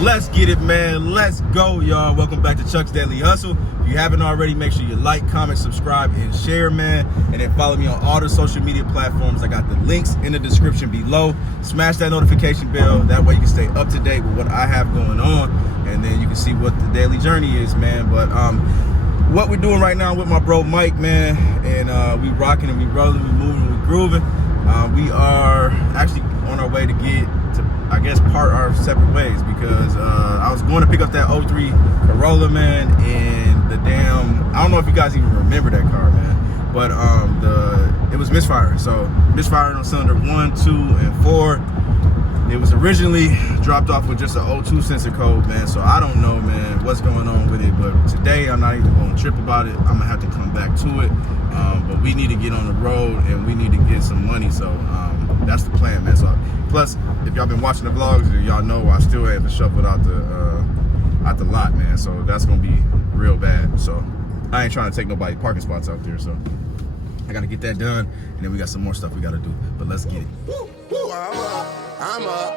Let's get it, man. Let's go, y'all. Welcome back to Chuck's Daily Hustle. If you haven't already, make sure you like, comment, subscribe, and share, man. And then follow me on all the social media platforms. I got the links in the description below. Smash that notification bell. That way you can stay up to date with what I have going on. And then you can see what the daily journey is, man. But what we're doing right now with my bro Mike, man. And we rocking and we rolling, we moving, we grooving. We are actually on our way to get to, I guess, part our separate ways, because I was going to pick up that 03 Corolla, man, and the damn, I don't know if you guys even remember that car, man, but it was misfiring. So misfiring on cylinder 1, 2, and 4. It was originally dropped off with just an O2 sensor code, man, so I don't know, man, what's going on with it. But today I'm not even going to trip about it. I'm gonna have to come back to it, but we need to get on the road and we need to get some money. So that's the plan, man. So plus, if y'all been watching the vlogs, y'all know I still have to shovel out the lot, man, so that's gonna be real bad. So I ain't trying to take nobody parking spots out there, so I gotta get that done, and then we got some more stuff we gotta do. But let's get it. I'm up.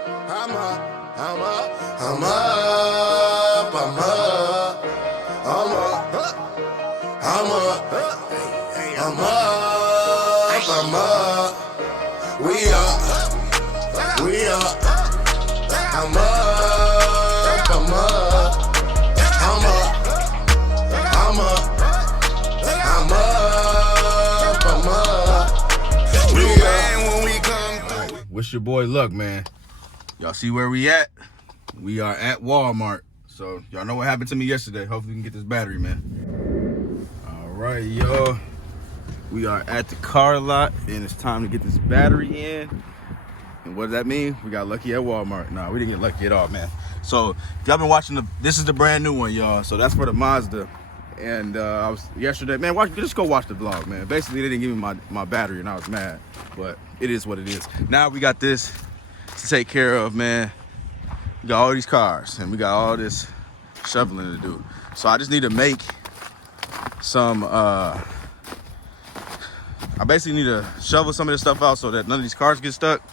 We up. I'm up. Wish your boy luck, man. Y'all see where we at? We are at Walmart. So y'all know what happened to me yesterday. Hopefully we can get this battery, man. All right, y'all. We are at the car lot, and it's time to get this battery in. And what does that mean? We got lucky at Walmart. Nah, we didn't get lucky at all, man. So if y'all been watching this is the brand new one, y'all. So that's for the Mazda. And I was yesterday, man, just go watch the vlog, man. Basically, they didn't give me my battery, and I was mad. But it is what it is. Now we got this to take care of, man. We got all these cars, and we got all this shoveling to do. So I just need to make some, I basically need to shovel some of this stuff out so that none of these cars get stuck,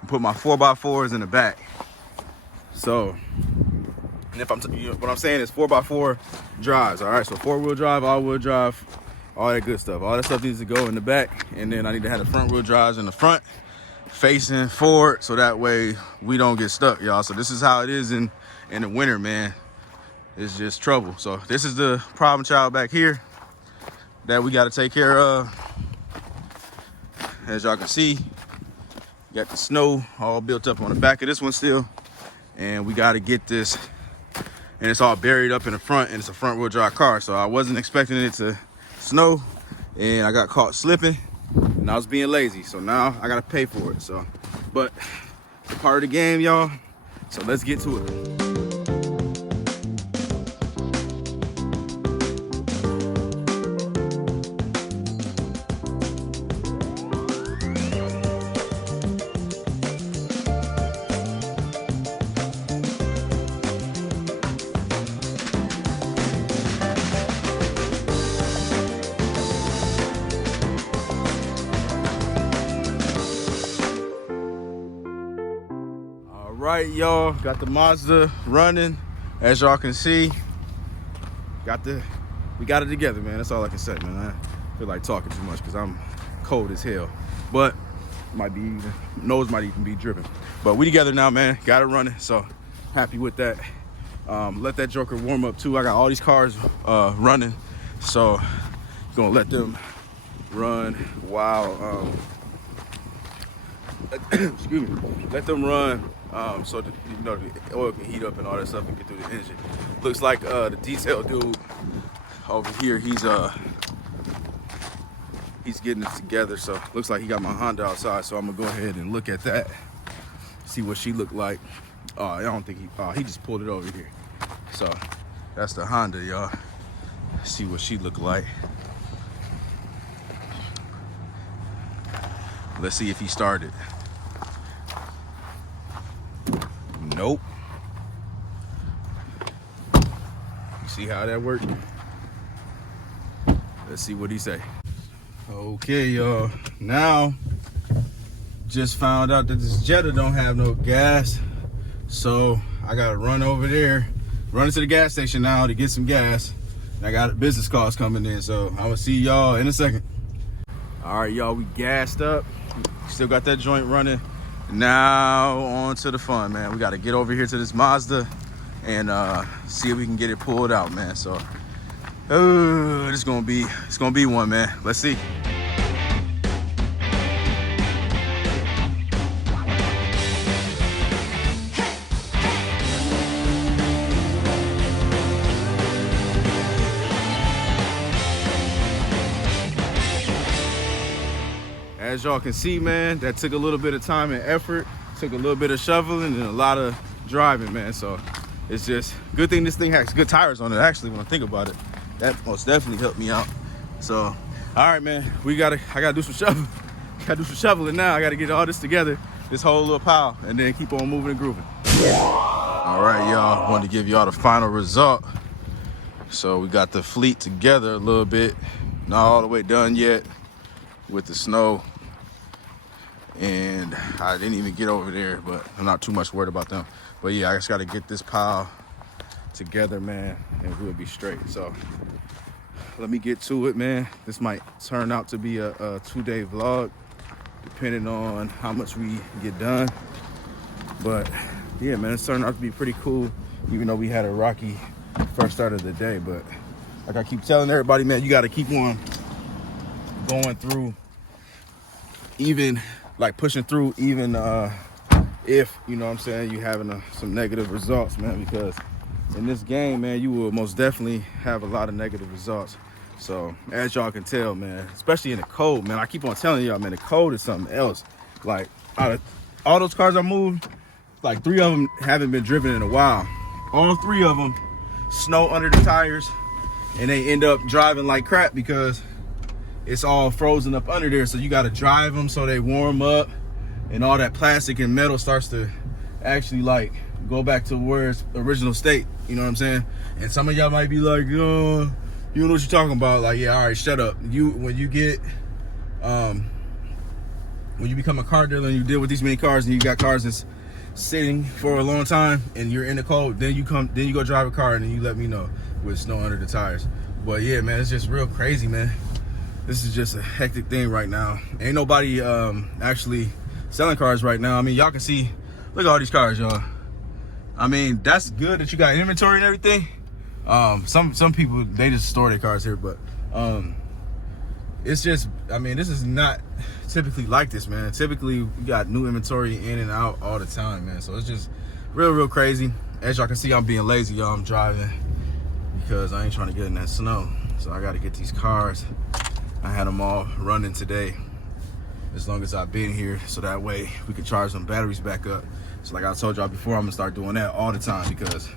and put my 4x4s in the back. So, and if what I'm saying is 4x4 drives, all right? So 4-wheel drive, all-wheel drive, all that good stuff. All that stuff needs to go in the back, and then I need to have the front-wheel drives in the front, facing forward, so that way we don't get stuck, y'all. So this is how it is in the winter, man. It's just trouble. So this is the problem child back here that we got to take care of. As y'all can see, got the snow all built up on the back of this one still, and we got to get this, and it's all buried up in the front, and it's a front-wheel drive car. So I wasn't expecting it to snow, and I got caught slipping, and I was being lazy, so now I gotta pay for it. So, but it's part of the game, y'all, so let's get to it. Right, y'all, got the Mazda running, as y'all can see. We got it together, man. That's all I can say, man. I feel like talking too much because I'm cold as hell, but nose might even be dripping. But we together now, man. Got it running, so happy with that. Let that joker warm up too. I got all these cars running, so gonna let them run while excuse me, let them run so that, you know, the oil can heat up and all that stuff and get through the engine. Looks like the detail dude over here, he's getting it together. So looks like he got my Honda outside, so I'm gonna go ahead and look at that, see what she looked like. I don't think he just pulled it over here. So that's the Honda, y'all. See what she looked like. Let's see if he started. Nope. You see how that worked? Let's see what he say. Okay, y'all. Now, just found out that this Jetta don't have no gas. So I gotta run over there, run to the gas station now to get some gas. And I got business calls coming in, so I'm gonna see y'all in a second. All right, y'all, we gassed up. Still got that joint running. Now on to the fun, man. We gotta get over here to this Mazda and see if we can get it pulled out, man. So it's gonna be one, man. Let's see. As y'all can see, man, that took a little bit of time and effort, took a little bit of shoveling and a lot of driving, man. So it's just good thing this thing has good tires on it, actually, when I think about it. That most definitely helped me out. So, all right, man, I gotta do some shoveling. Gotta do some shoveling now. I gotta get all this together, this whole little pile, and then keep on moving and grooving. All right, y'all, wanted to give y'all the final result. So we got the fleet together a little bit, not all the way done yet with the snow. And I didn't even get over there, but I'm not too much worried about them. But yeah, I just gotta get this pile together, man, and we'll be straight. So let me get to it, man. This might turn out to be a 2-day vlog, depending on how much we get done. But yeah, man, it's turned out to be pretty cool, even though we had a rocky first start of the day. But like I keep telling everybody, man, you gotta keep on going through, even like pushing through, even if, you know what I'm saying, you having some negative results, man, because in this game, man, you will most definitely have a lot of negative results. So as y'all can tell, man, especially in the cold, man, I keep on telling y'all, man, the cold is something else. Like out of all those cars I moved, like 3 of them haven't been driven in a while. All 3 of them snow under the tires, and they end up driving like crap because it's all frozen up under there. So you got to drive them so they warm up, and all that plastic and metal starts to actually like go back to where its original state. You know what I'm saying? And some of y'all might be like, oh, you know what you're talking about. Like, yeah, all right, shut up. When you become a car dealer and you deal with these many cars, and you got cars that's sitting for a long time and you're in the cold, then you go drive a car and then you let me know with snow under the tires. But yeah, man, it's just real crazy, man. This is just a hectic thing right now. Ain't nobody actually selling cars right now. I mean, y'all can see, look at all these cars, y'all. I mean, that's good that you got inventory and everything. Some people, they just store their cars here, but it's just, I mean, this is not typically like this, man. Typically, we got new inventory in and out all the time, man. So it's just real crazy. As y'all can see, I'm being lazy, y'all. I'm driving because I ain't trying to get in that snow. So I got to get these cars. I had them all running today as long as I've been here, so that way we can charge some batteries back up. So like I told y'all before, I'm gonna start doing that all the time because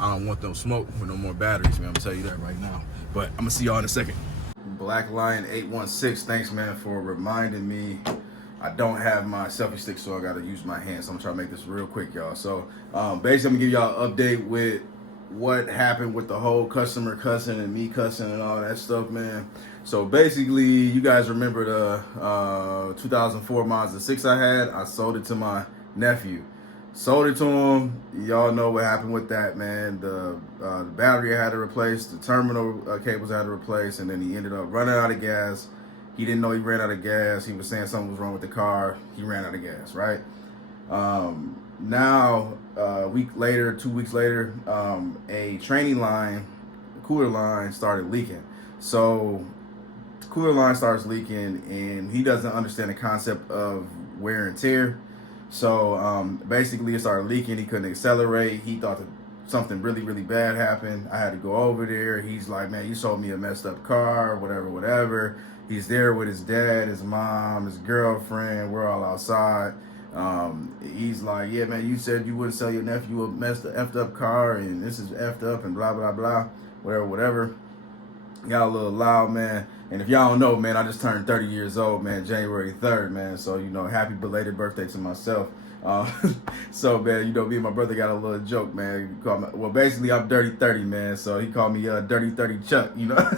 I don't want them smoke with no more batteries, man. I'm gonna tell you that right now. But I'm gonna see y'all in a second. Black Lion 816, thanks, man, for reminding me. I don't have my selfie stick, so I gotta use my hands. So I'm gonna try to make this real quick, y'all. So basically, I'm gonna give y'all an update with what happened with the whole customer cussing and me cussing and all that stuff, man. So basically, you guys remember the 2004 Mazda 6 I had? I sold it to my nephew. Sold it to him. Y'all know what happened with that, man. The battery I had to replace, the terminal cables I had to replace, and then he ended up running out of gas. He didn't know he ran out of gas. He was saying something was wrong with the car. He ran out of gas, right? Now, a week later, 2 weeks later, a training line, cooler line started leaking. So the cooler line starts leaking, and he doesn't understand the concept of wear and tear. So basically it started leaking. He couldn't accelerate. He thought that something really bad happened. I had to go over there. He's like, man, you sold me a messed up car, whatever. He's there with his dad, his mom, his girlfriend. We're all outside. He's like, yeah, man, you said you wouldn't sell your nephew a effed up car, and this is effed up and blah, blah, blah, whatever. Got a little loud, man. And if y'all don't know, man, I just turned 30 years old, man, January 3rd, man. So, you know, happy belated birthday to myself. So, man, you know, me and my brother got a little joke, man. Well, basically, I'm Dirty 30, man. So he called me Dirty 30 Chuck, you know.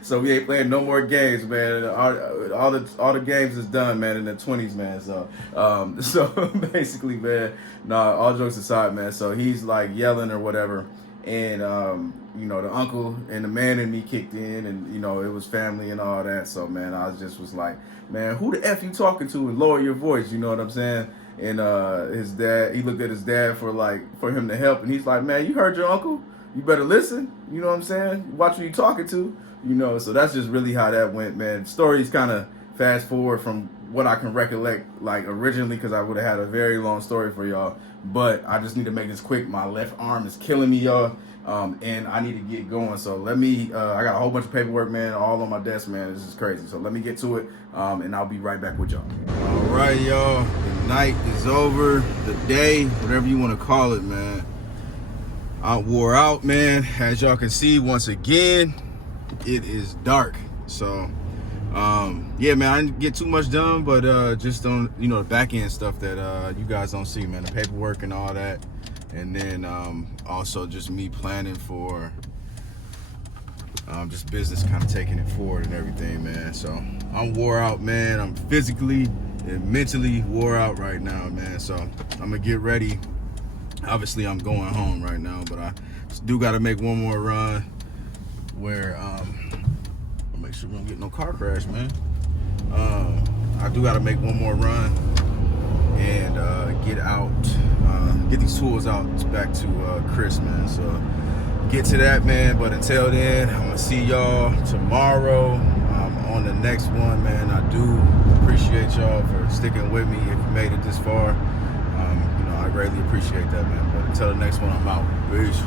So we ain't playing no more games, man. All the games is done, man, in the 20s, man. So basically, man, nah, all jokes aside, man. So he's like yelling or whatever. And, you know, the uncle and the man in me kicked in, and, you know, it was family and all that. So, man, I was like, man, who the F you talking to, and lower your voice, you know what I'm saying? And his dad, he looked at his dad for him to help, and he's like, man, you heard your uncle? You better listen, you know what I'm saying? Watch who you talking to, you know. So that's just really how that went, man. Story's kind of fast forward from what I can recollect, like, originally, because I would have had a very long story for y'all. But I just need to make this quick. My left arm is killing me, y'all, and I need to get going. So let me, I got a whole bunch of paperwork, man, all on my desk, man. This is crazy. So let me get to it, and I'll be right back with y'all. All right, y'all. The night is over. The day, whatever you want to call it, man. I wore out, man. As y'all can see, once again, it is dark. So, yeah, man, I didn't get too much done, but just on, you know, the back end stuff that you guys don't see, man, the paperwork and all that. And then also just me planning for just business, kind of taking it forward and everything, man. So I'm wore out, man. I'm physically and mentally wore out right now, man. So I'm gonna get ready. Obviously, I'm going home right now, but I do got to make one more run where I'll make sure we don't get no car crash, man. I do got to make one more run and get out, get these tools out back to Chris, man. So get to that, man. But until then, I'm gonna see y'all tomorrow on the next one, man. I do appreciate y'all for sticking with me. If you made it this far, you know, I greatly appreciate that, man. But until the next one, I'm out. Peace.